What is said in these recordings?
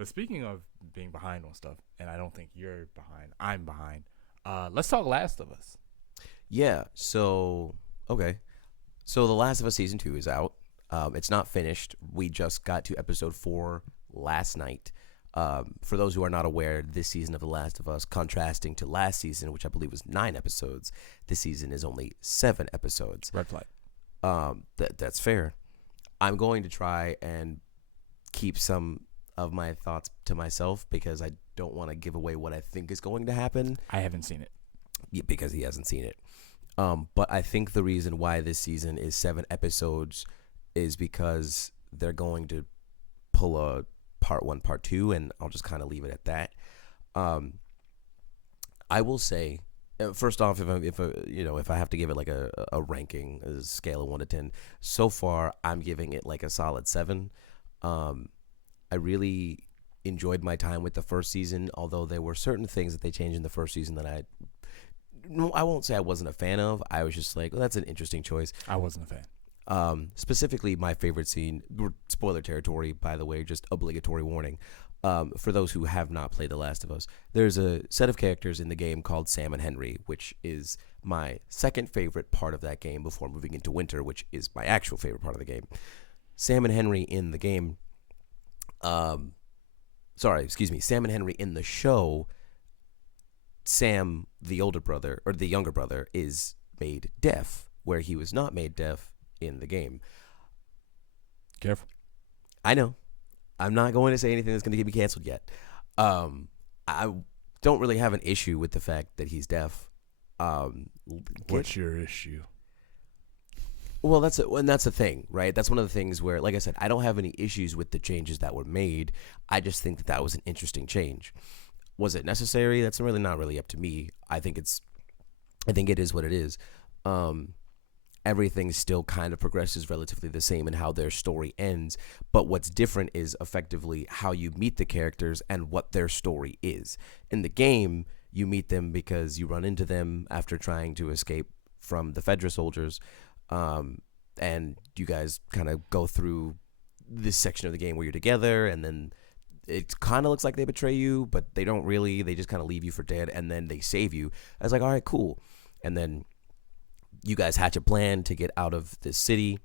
But speaking of being behind on stuff, and I don't think you're behind, I'm behind. Let's talk Last of Us. Yeah. So okay. So The Last of Us season 2 is out. It's not finished. We just got to episode 4 last night. For those who are not aware, this season of The Last of Us, contrasting to last season, which I believe was 9 episodes, this season is only 7 episodes. Red flag. That's fair. I'm going to try and keep some of my thoughts to myself because I don't want to give away what I think is going to happen. I haven't seen it. Because he hasn't seen it. But I think the reason why this season is 7 episodes is because they're going to pull a part 1, part 2, and I'll just kind of leave it at that. I will say, first off, if I have to give it like a ranking, a scale of 1 to 10, so far I'm giving it like a solid 7. I really enjoyed my time with the first season, although there were certain things that they changed in the first season that I won't say I wasn't a fan of. I was just like, well, that's an interesting choice. I wasn't a fan. Specifically, my favorite scene, spoiler territory, by the way, just obligatory warning. For those who have not played The Last of Us, there's a set of characters in the game called Sam and Henry, which is my second favorite part of that game before moving into Winter, which is my actual favorite part of the game. Sam and Henry in the game, Sam and Henry in the show, Sam, the older brother, or the younger brother, is made deaf, where he was not made deaf in the game. Careful. I know. I'm not going to say anything that's going to get me canceled yet. I don't really have an issue with the fact that he's deaf. What's your issue? Well, that's the thing, right? That's one of the things where, like I said, I don't have any issues with the changes that were made. I just think that was an interesting change. Was it necessary? That's really not really up to me. I think it is what it is. Everything still kind of progresses relatively the same in how their story ends, but what's different is effectively how you meet the characters and what their story is. In the game, you meet them because you run into them after trying to escape from the Fedra soldiers, and you guys kind of go through this section of the game where you're together, and then it kind of looks like they betray you, but they don't really. They just kind of leave you for dead, and then they save you. I was like, all right, cool. And then you guys hatch a plan to get out of this city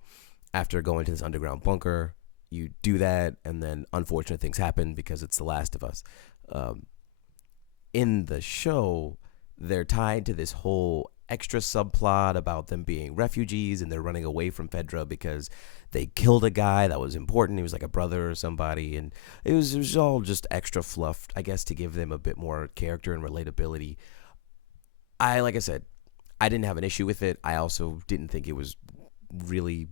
after going to this underground bunker. You do that, and then unfortunate things happen because it's The Last of Us. In the show, they're tied to this whole extra subplot about them being refugees and they're running away from Fedra because they killed a guy that was important. He was like a brother or somebody, and it was all just extra fluff, I guess, to give them a bit more character and relatability. Like I said, I didn't have an issue with it. I also didn't think it was really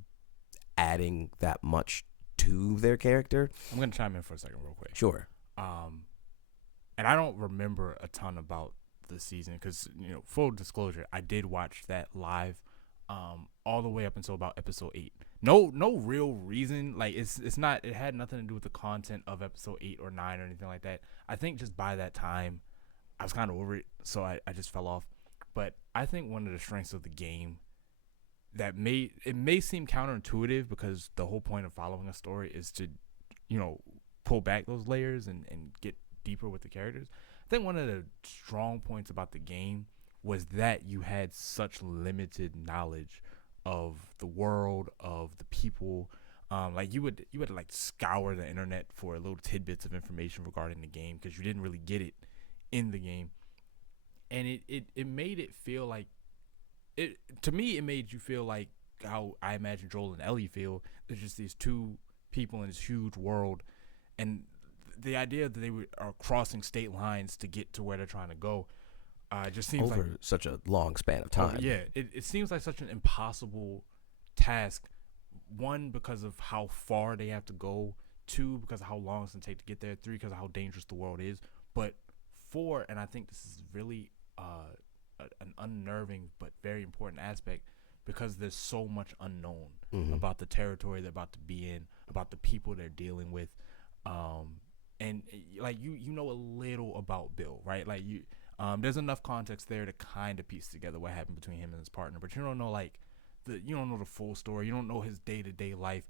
adding that much to their character. I'm gonna chime in for a second, real quick. Sure. And I don't remember a ton about the season because, full disclosure, I did watch that live, all the way up until about episode 8. No real reason. Like it's not. It had nothing to do with the content of episode 8 or 9 or anything like that. I think just by that time, I was kind of over it, so I just fell off. But I think one of the strengths of the game that may seem counterintuitive because the whole point of following a story is to, pull back those layers and get deeper with the characters. I think one of the strong points about the game was that you had such limited knowledge of the world, of the people. Like you would like scour the internet for little tidbits of information regarding the game because you didn't really get it in the game. And it made it feel like it made you feel like how I imagine Joel and Ellie feel. There's just these two people in this huge world, and the idea that they are crossing state lines to get to where they're trying to go just seems over like such a long span of time. It seems like such an impossible task. One, because of how far they have to go. Two, because of how long it's going to take to get there. Three, because of how dangerous the world is. But four, and I think this is really an unnerving but very important aspect, because there's so much unknown about the territory they're about to be in, about the people they're dealing with, and like you know a little about Bill, right? Like there's enough context there to kind of piece together what happened between him and his partner, but you don't know the full story. You don't know his day-to-day life.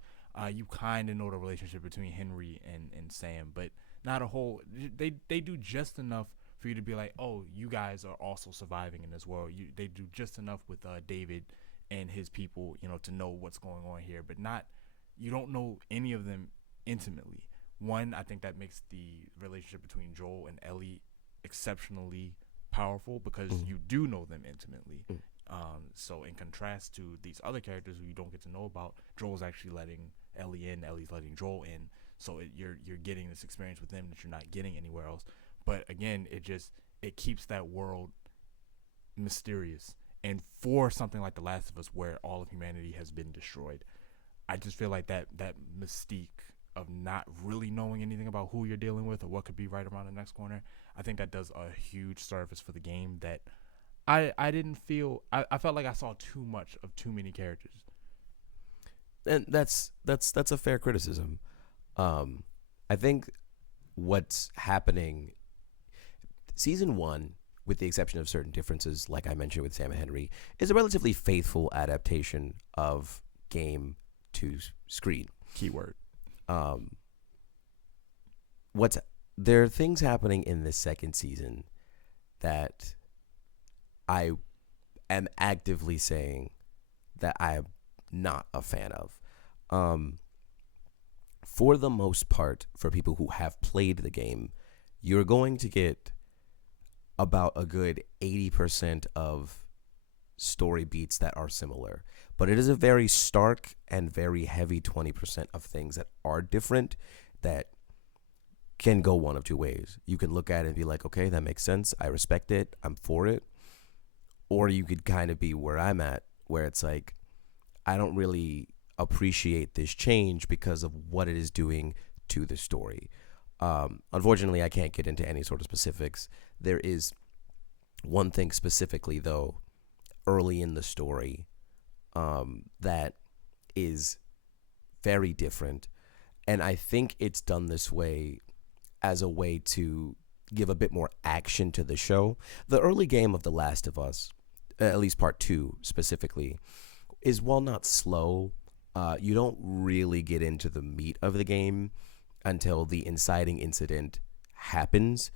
You kind of know the relationship between Henry and Sam, but not a whole. They do just enough for you to be like, oh, you guys are also surviving in this world. They do just enough with David and his people, to know what's going on here, but not. You don't know any of them intimately. One, I think that makes the relationship between Joel and Ellie exceptionally powerful because you do know them intimately. So in contrast to these other characters who you don't get to know about, Joel's actually letting Ellie in, Ellie's letting Joel in. So you're getting this experience with them that you're not getting anywhere else. But again, it keeps that world mysterious. And for something like The Last of Us, where all of humanity has been destroyed, I just feel like that mystique of not really knowing anything about who you're dealing with or what could be right around the next corner, I think that does a huge service for the game that I didn't feel. I felt like I saw too much of too many characters. And that's a fair criticism. I think what's happening, season 1, with the exception of certain differences, like I mentioned with Sam and Henry, is a relatively faithful adaptation of game to screen. Keyword. There are things happening in this second season that I am actively saying that I am not a fan of. For the most part, for people who have played the game, you're going to get about a good 80% of story beats that are similar. But it is a very stark and very heavy 20% of things that are different that can go one of two ways. You can look at it and be like, okay, that makes sense. I respect it. I'm for it. Or you could kind of be where I'm at, where it's like, I don't really appreciate this change because of what it is doing to the story. Unfortunately, I can't get into any sort of specifics. There is one thing specifically, though, early in the story that is very different. And I think it's done this way as a way to give a bit more action to the show. The early game of The Last of Us, at least part 2 specifically, is, while not slow, you don't really get into the meat of the game until the inciting incident happens.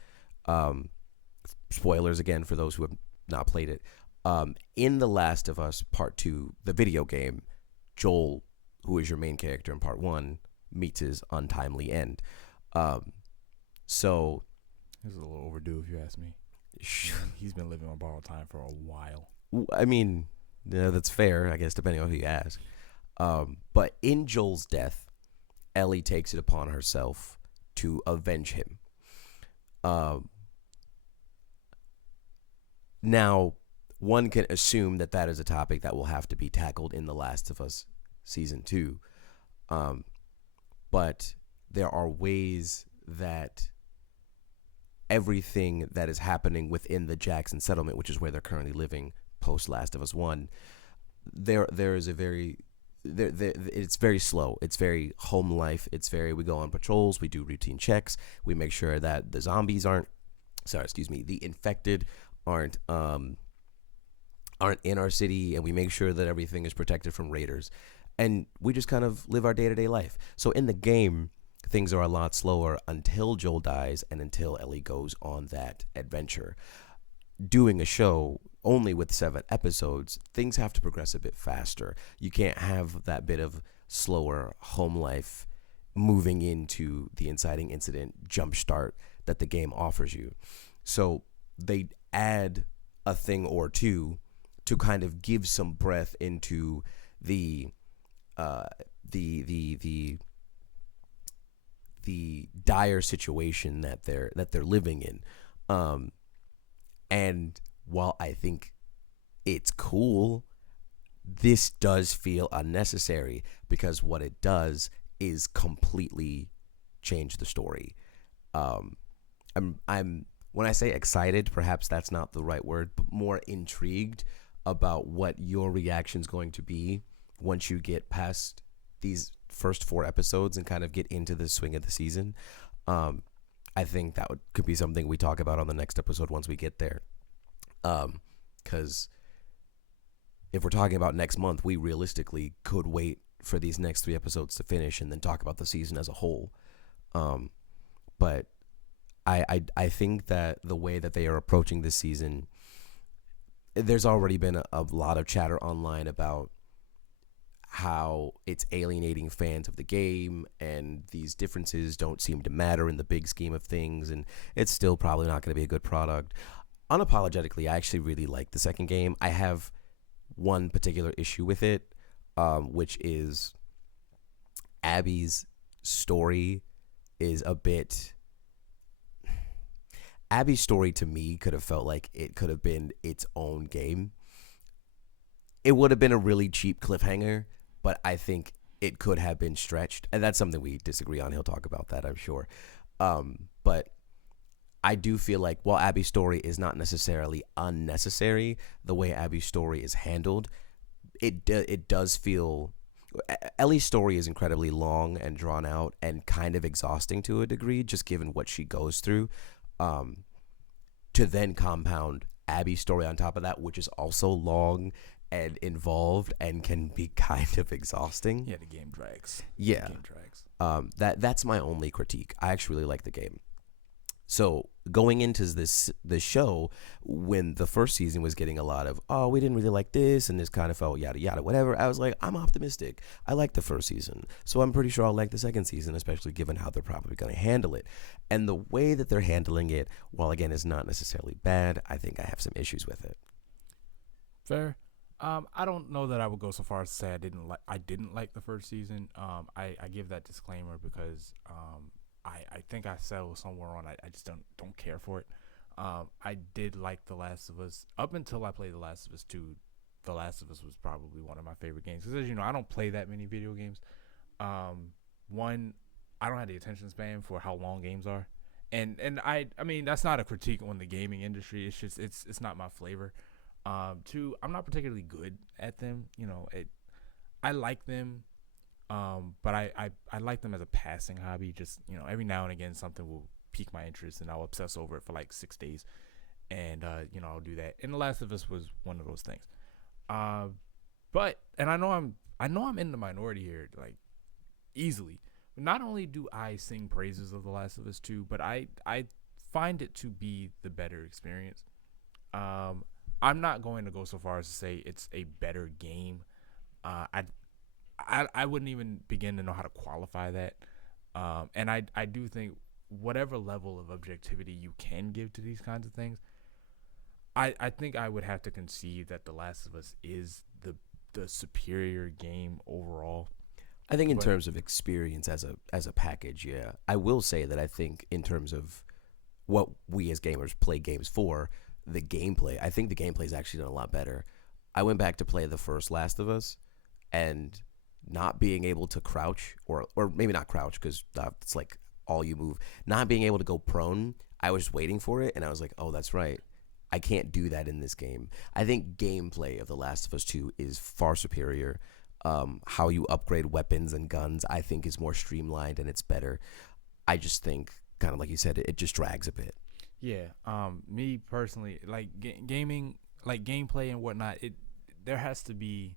Spoilers again for those who have not played it. In The Last of Us Part 2, the video game, Joel, who is your main character in Part 1, meets his untimely end. So This is a little overdue, if you ask me. He's been living on borrowed time for a while. I mean, yeah, that's fair, I guess, depending on who you ask. But in Joel's death, Ellie takes it upon herself to avenge him. Now, one can assume that that is a topic that will have to be tackled in The Last of Us Season 2. But there are ways that everything that is happening within the Jackson settlement, which is where they're currently living post Last of Us 1, there is a very... it's very slow. It's very home life. It's very, we go on patrols, we do routine checks, we make sure that the zombies the infected aren't in our city, and we make sure that everything is protected from raiders. And we just kind of live our day-to-day life. So in the game, things are a lot slower until Joel dies and until Ellie goes on that adventure. Doing a show only with 7 episodes, things have to progress a bit faster. You can't have that bit of slower home life moving into the inciting incident jumpstart that the game offers you. So they add a thing or two to kind of give some breath into the dire situation that they're living in. And while I think it's cool, this does feel unnecessary because what it does is completely change the story. I'm when I say excited, perhaps that's not the right word, but more intrigued about what your reaction's going to be once you get past these first 4 episodes and kind of get into the swing of the season. I think that could be something we talk about on the next episode once we get there. Because if we're talking about next month, we realistically could wait for these next 3 episodes to finish and then talk about the season as a whole. But I think that the way that they are approaching this season, there's already been a lot of chatter online about how it's alienating fans of the game and these differences don't seem to matter in the big scheme of things, and it's still probably not going to be a good product. Unapologetically, I actually really like the second game. I have one particular issue with it, which is Abby's story is a bit... Abby's story to me could have felt like it could have been its own game. It would have been a really cheap cliffhanger, but I think it could have been stretched. And that's something we disagree on. He'll talk about that, I'm sure. But I do feel like while Abby's story is not necessarily unnecessary, the way Abby's story is handled, it does feel... Ellie's story is incredibly long and drawn out and kind of exhausting to a degree, just given what she goes through. To then compound Abby's story on top of that, which is also long and involved and can be kind of exhausting. Yeah, the game drags. Yeah. The game drags. That's my only critique. I actually really like the game. So going into this show, when the first season was getting a lot of, oh, we didn't really like this, and this kind of felt yada yada, whatever, I was like, I'm optimistic. I like the first season, so I'm pretty sure I'll like the second season, especially given how they're probably going to handle it. And the way that they're handling it, while again is not necessarily bad, I think I have some issues with it. Fair. I don't know that I would go so far as to say I didn't like the first season. I give that disclaimer because I think I settled somewhere on I just don't care for it. I did like The Last of Us up until I played The Last of Us 2. The Last of Us was probably one of my favorite games because, as you know, I don't play that many video games. One, I don't have the attention span for how long games are, and I mean that's not a critique on the gaming industry. It's just it's not my flavor. Two, I'm not particularly good at them. You know, I like them. But I like them as a passing hobby. Just, you know, every now and again something will pique my interest and I'll obsess over it for like 6 days, and you know, I'll do that. And The Last of Us was one of those things. But and I know I'm in the minority here, like easily. Not only do I sing praises of The Last of Us 2, but I find it to be the better experience. I'm not going to go so far as to say it's a better game. I wouldn't even begin to know how to qualify that. And I do think whatever level of objectivity you can give to these kinds of things, I think I would have to concede that The Last of Us is the superior game overall. I think in terms of experience as a package, yeah. I will say that I think in terms of what we as gamers play games for, the gameplay, I think the gameplay is actually done a lot better. I went back to play the first Last of Us, and not being able to crouch, or maybe not crouch because it's like all you move, not being able to go prone, I was waiting for it and I was like, oh, that's right, I can't do that in this game. I think gameplay of The Last of Us 2 is far superior. How you upgrade weapons and guns, I think, is more streamlined and it's better. I just think, kind of like you said, it just drags a bit. Yeah. Me personally, like gaming, like gameplay and whatnot, there has to be.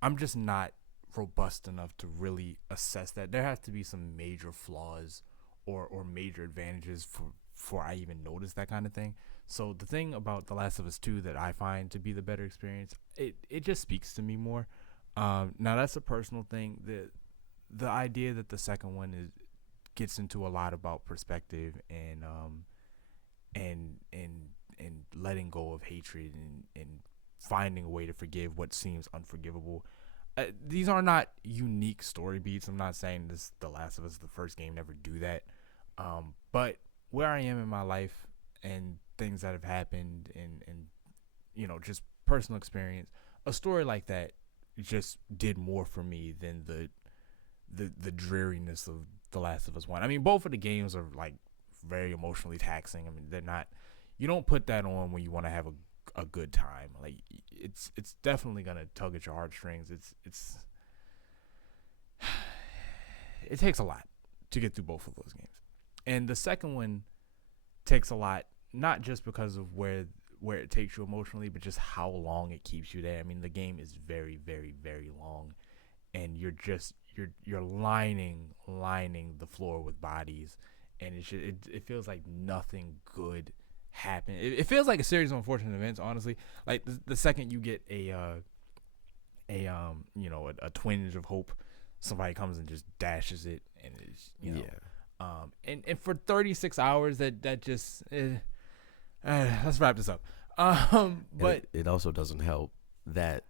I'm just not robust enough to really assess that. There has to be some major flaws or major advantages before I even notice that kind of thing. So the thing about The Last of Us 2 that I find to be the better experience, it just speaks to me more. Now that's a personal thing. The idea that the second one gets into a lot about perspective and letting go of hatred and finding a way to forgive what seems unforgivable. These are not unique story beats. I'm not saying this The Last of Us, the first game, never do that. But where I am in my life and things that have happened and you know, just personal experience, a story like that just did more for me than the dreariness of The Last of Us 1. I mean, both of the games are like very emotionally taxing. I mean, they're not, you don't put that on when you want to have a good time. Like it's definitely gonna tug at your heartstrings. It takes a lot to get through both of those games, and the second one takes a lot, not just because of where it takes you emotionally, but just how long it keeps you there. I mean, the game is very, very, very long, and you're lining the floor with bodies, and it feels like nothing good happened. It feels like a series of unfortunate events, honestly. Like the second you get a twinge of hope, somebody comes and just dashes it, and it's and for 36 hours that just let's wrap this up. But it also doesn't help that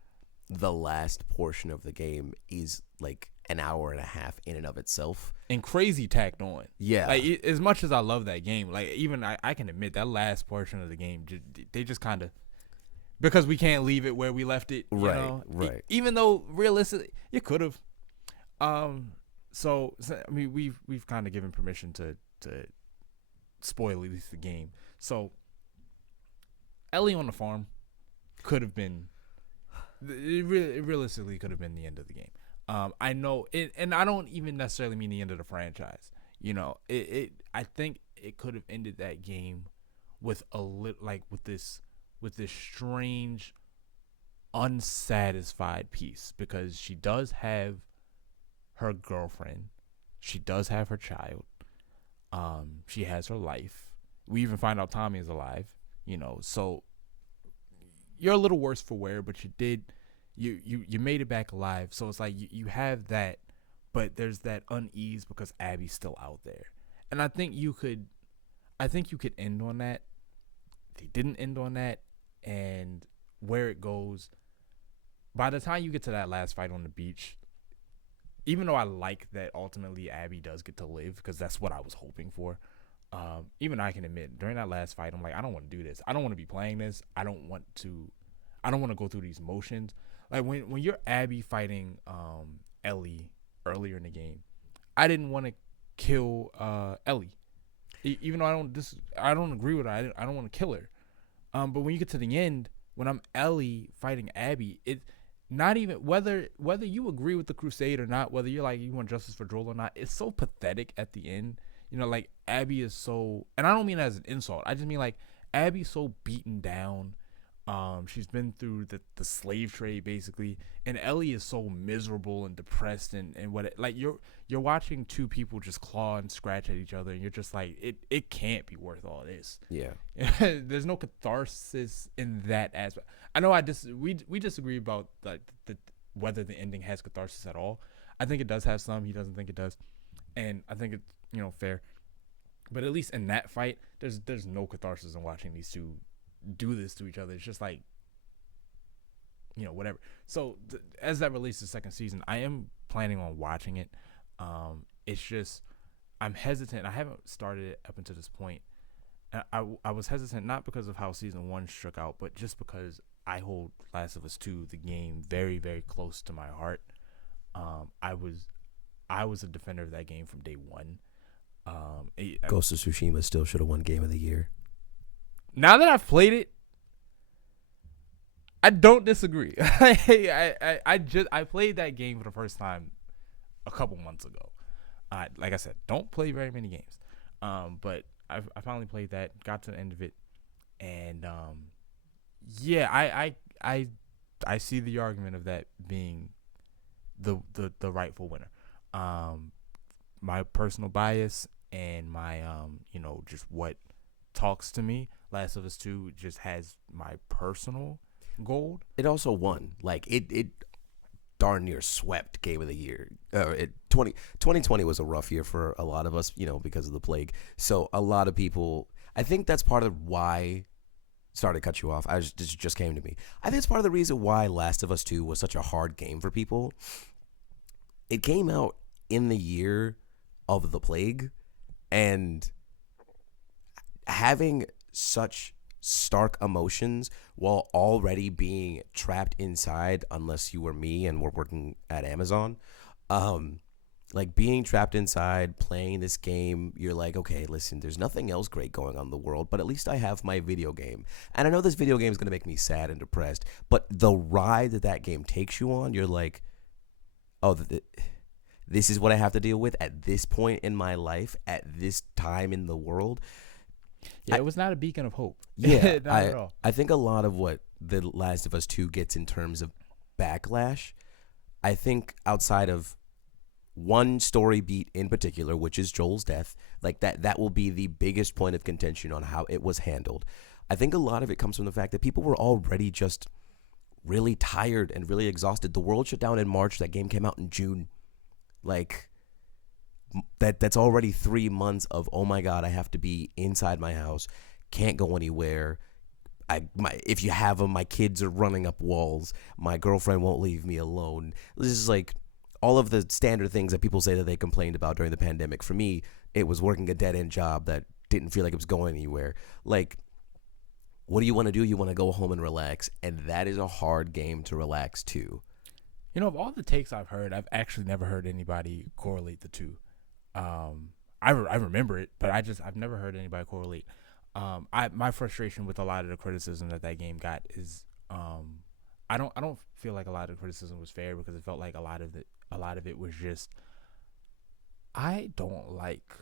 the last portion of the game is like an hour and a half in and of itself, and crazy tacked on. Yeah, like as much as I love that game, like even I can admit that last portion of the game, they just kind of, because we can't leave it where we left it, you know? Right. Even though realistically you could have. So I mean, we've kind of given permission to spoil at least the game. So Ellie on the farm could have been, it realistically could have been the end of the game. I know it, and I don't even necessarily mean the end of the franchise. You know, I think it could have ended that game with with this strange, unsatisfied piece, because she does have her girlfriend, she does have her child, she has her life. We even find out Tommy is alive. You know, so you're a little worse for wear, but you made it back alive. So it's like you have that, but there's that unease because Abby's still out there. And I think you could end on that. They didn't end on that, and where it goes, by the time you get to that last fight on the beach, even though I like that ultimately Abby does get to live, because that's what I was hoping for. Even I can admit, during that last fight, I'm like, I don't want to do this. I don't want to be playing this. I don't want to go through these motions. Like when you're Abby fighting Ellie earlier in the game, I didn't want to kill Ellie, even though I don't agree with her. I don't want to kill her. But when you get to the end, when I'm Ellie fighting Abby, it not even whether you agree with the crusade or not, whether you're like you want justice for Joel or not, it's so pathetic at the end. You know, like Abby is so, and I don't mean that as an insult. I just mean like Abby's so beaten down. She's been through the slave trade basically, and Ellie is so miserable and depressed and like you're watching two people just claw and scratch at each other, and you're just like it can't be worth all this. Yeah. There's no catharsis in that aspect. I know we disagree about like whether the ending has catharsis at all. I think it does have some. He doesn't think it does, and I think it's fair. But at least in that fight, there's no catharsis in watching these two do this to each other. It's just like, whatever. So as that releases the second season, I am planning on watching it. It's just I'm hesitant. I haven't started it up until this point. I was hesitant not because of how season 1 shook out, but just because I hold Last of Us 2, the game, very, very close to my heart. I was a defender of that game from day one. Ghost of Tsushima still should have won Game of the Year. Now that I've played it, I don't disagree. I played that game for the first time a couple months ago. Like I said, don't play very many games. But I finally played that, got to the end of it, and I see the argument of that being the rightful winner. My personal bias and my just what talks to me, Last of Us 2 just has my personal gold. It also won. Like it darn near swept Game of the Year. 2020 was a rough year for a lot of us, because of the plague. So a lot of people, I think that's part of why. Sorry to cut you off. Just came to me. I think it's part of the reason why Last of Us 2 was such a hard game for people. It came out in the year of the plague, and having such stark emotions while already being trapped inside, unless you were me and were working at Amazon, like being trapped inside playing this game, you're like, okay, listen, there's nothing else great going on in the world, but at least I have my video game, and I know this video game is going to make me sad and depressed, but the ride that game takes you on, you're like, oh, this is what I have to deal with at this point in my life, at this time in the world. Yeah, it was not a beacon of hope. Yeah, not at all. I think a lot of what The Last of Us 2 gets in terms of backlash, I think outside of one story beat in particular, which is Joel's death, like that will be the biggest point of contention on how it was handled. I think a lot of it comes from the fact that people were already just really tired and really exhausted. The world shut down in March. That game came out in June. Like that's already 3 months of, oh my God, I have to be inside my house, can't go anywhere. If you have them, my kids are running up walls. My girlfriend won't leave me alone. This is like all of the standard things that people say that they complained about during the pandemic. For me, it was working a dead-end job that didn't feel like it was going anywhere. Like, what do you want to do? You want to go home and relax, and that is a hard game to relax to. You know, of all the takes I've heard, I've actually never heard anybody correlate the two. I remember it, but I've never heard anybody correlate. My frustration with a lot of the criticism that game got is, I don't feel like a lot of the criticism was fair, because it felt like a lot of it was just, I don't like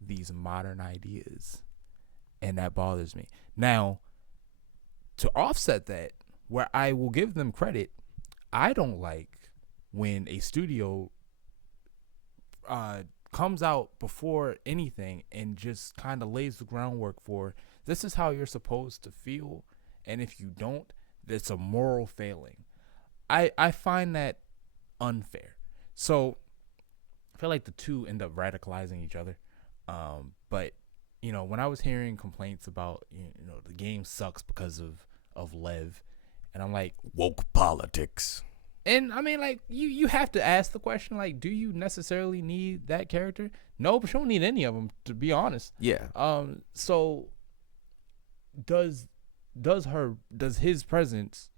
these modern ideas, and that bothers me. Now, to offset that, where I will give them credit, I don't like when a studio comes out before anything and just kind of lays the groundwork for, this is how you're supposed to feel, and if you don't, it's a moral failing. I find that unfair. So I feel like the two end up radicalizing each other. But you know, when I was hearing complaints about, you know, the game sucks because of Lev, and I'm like, woke politics. And I mean, like, you have to ask the question, like, do you necessarily need that character? No, but you don't need any of them, to be honest. Yeah. So does his presence,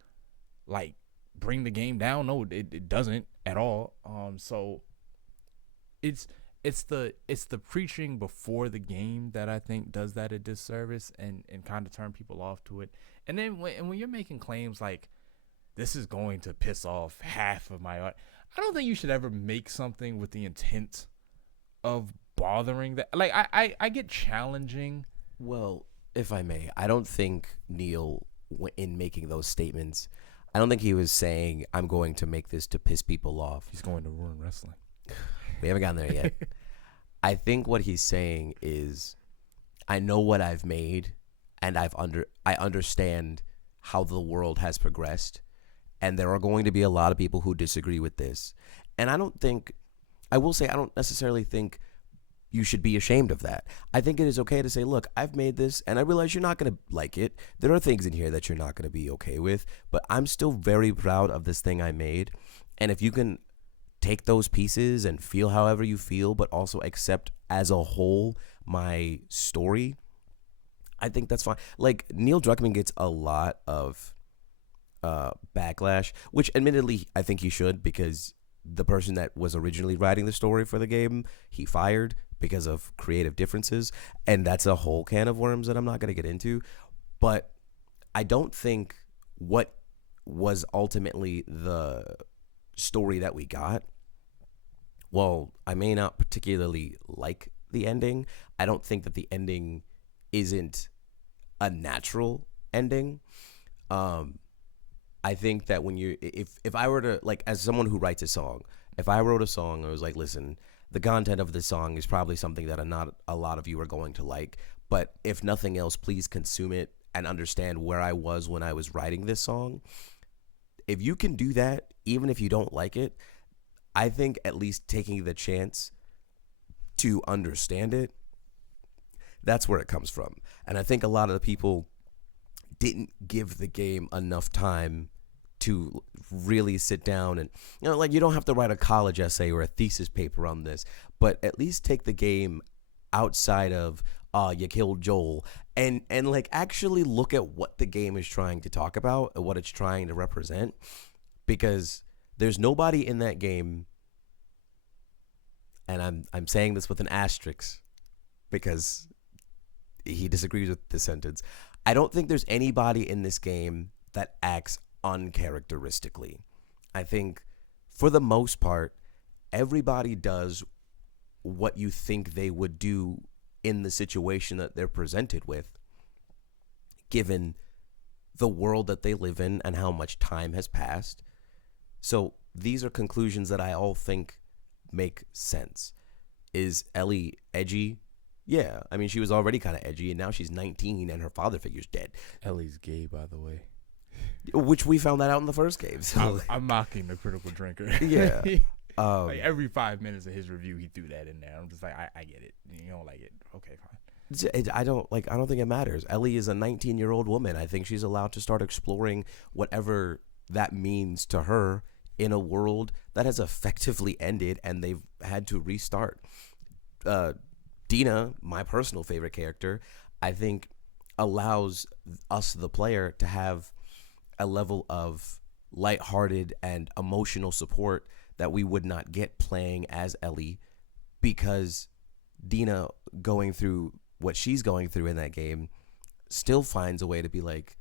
like, bring the game down? No, it doesn't at all. So it's the preaching before the game that I think does that a disservice and kind of turn people off to it. And then when you're making claims like, this is going to piss off half of my art, I don't think you should ever make something with the intent of bothering that. Like, I get challenging. Well, if I may, I don't think Neil, in making those statements, I don't think he was saying, I'm going to make this to piss people off. He's going to ruin wrestling. We haven't gotten there yet. I think what he's saying is, I know what I've made, and I understand how the world has progressed, and there are going to be a lot of people who disagree with this. And I will say I don't necessarily think you should be ashamed of that. I think it is okay to say, look, I've made this, and I realize you're not going to like it. There are things in here that you're not going to be okay with, but I'm still very proud of this thing I made. And if you can take those pieces and feel however you feel, but also accept as a whole my story, I think that's fine. Like, Neil Druckmann gets a lot of backlash, which admittedly I think he should, because the person that was originally writing the story for the game, he fired because of creative differences, and that's a whole can of worms that I'm not going to get into. But I don't think what was ultimately the story that we got, well, I may not particularly like the ending. I don't think that the ending isn't a natural ending. I think that when if I were to, like, as someone who writes a song, if I wrote a song, I was like, listen, the content of this song is probably something that not a lot of you are going to like, but if nothing else, please consume it and understand where I was when I was writing this song. If you can do that, even if you don't like it, I think at least taking the chance to understand it, that's where it comes from. And I think a lot of the people didn't give the game enough time to really sit down and, you know, like, you don't have to write a college essay or a thesis paper on this, but at least take the game outside of you killed Joel and like actually look at what the game is trying to talk about and what it's trying to represent, because there's nobody in that game, and I'm saying this with an asterisk because he disagrees with this sentence. I don't think there's anybody in this game that acts uncharacteristically. I think for the most part, everybody does what you think they would do in the situation that they're presented with, given the world that they live in and how much time has passed. So these are conclusions that I all think make sense. Is Ellie edgy? Yeah. I mean, she was already kind of edgy, and now she's 19 and her father figure's dead. Ellie's gay, by the way. Which we found that out in the first game. So. I'm mocking the critical drinker. Yeah. Like every 5 minutes of his review, he threw that in there. I'm just like, I get it. You don't like it. Okay, fine. I don't think it matters. Ellie is a 19-year-old woman. I think she's allowed to start exploring whatever that means to her in a world that has effectively ended and they've had to restart. Dina, my personal favorite character, I think allows us, the player, to have a level of lighthearted and emotional support that we would not get playing as Ellie, because Dina, going through what she's going through in that game, still finds a way to be like,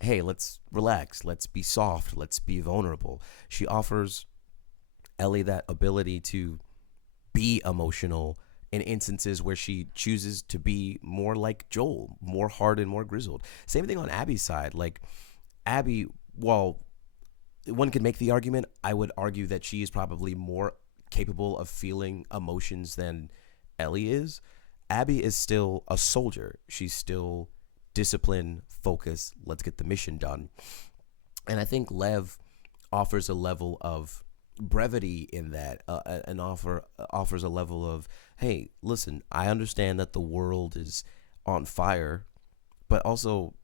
hey, let's relax, let's be soft, let's be vulnerable. She offers Ellie that ability to be emotional in instances where she chooses to be more like Joel, more hard and more grizzled. Same thing on Abby's side. Like, Abby, while one could make the argument, I would argue that she is probably more capable of feeling emotions than Ellie is. Abby is still a soldier. She's still disciplined, focused, let's get the mission done. And I think Lev offers a level of brevity in that, and offers a level of, hey, listen, I understand that the world is on fire, but also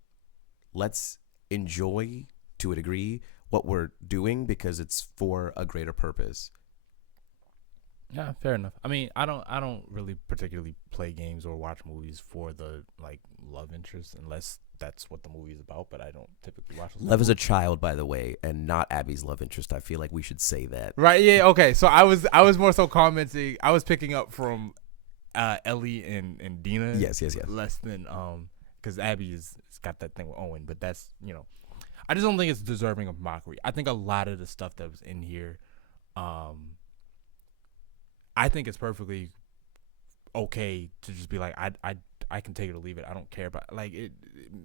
let's enjoy, to a degree, what we're doing because it's for a greater purpose. Yeah, fair enough. I mean, I don't really particularly play games or watch movies for the like love interest, unless that's what the movie is about. But I don't typically watch. Lev is a child, by the way, and not Abby's love interest. I feel like we should say that. Right? Yeah. Okay. So I was more so commenting. I was picking up from Ellie and Dina. Yes. Less than because Abby's got that thing with Owen, but that's, I just don't think it's deserving of mockery. I think a lot of the stuff that was in here, I think it's perfectly okay to just be like, I can take it or leave it. I don't care. But like, it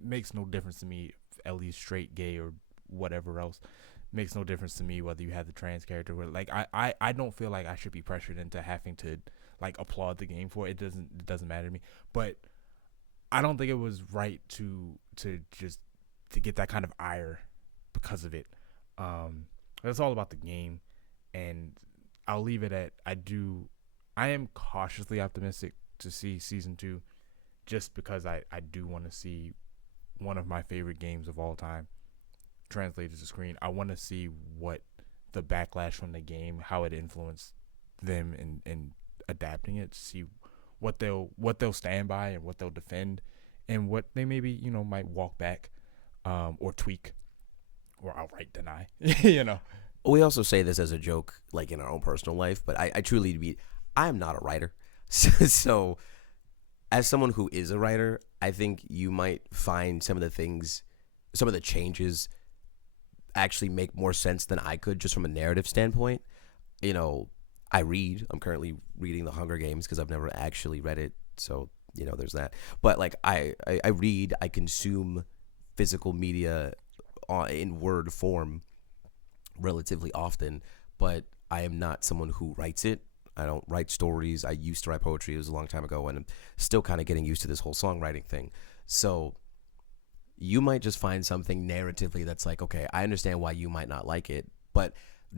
makes no difference to me if Ellie's straight, gay, or whatever else. It makes no difference to me whether you have the trans character. Like, I don't feel like I should be pressured into having to like applaud the game for it. It doesn't matter to me. But I don't think it was right to get that kind of ire because of it. It's all about the game, and I'll leave it at I am cautiously optimistic to see season 2, just because I do want to see one of my favorite games of all time translated to screen. I want to see what the backlash from the game, how it influenced them in adapting it, to see what they'll stand by and what they'll defend, and what they maybe might walk back, or tweak, or outright deny. We also say this as a joke, like in our own personal life, but I truly I'm not a writer. So as someone who is a writer, I think you might find some of the changes actually make more sense than I could, just from a narrative standpoint. I'm currently reading The Hunger Games because I've never actually read it. So, there's that. But like I read, I consume physical media in word form relatively often, but I am not someone who writes it. I don't write stories. I used to write poetry. It was a long time ago, and I'm still kind of getting used to this whole songwriting thing. So you might just find something narratively that's like, okay, I understand why you might not like it, but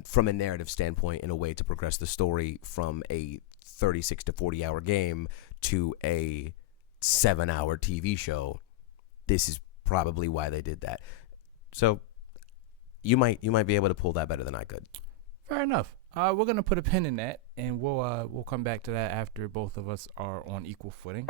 from a narrative standpoint, in a way to progress the story from a 36 to 40 hour game to a 7-hour TV show, this is probably why they did that. So you might be able to pull that better than I could. Fair enough. We're gonna put a pin in that, and we'll come back to that after both of us are on equal footing.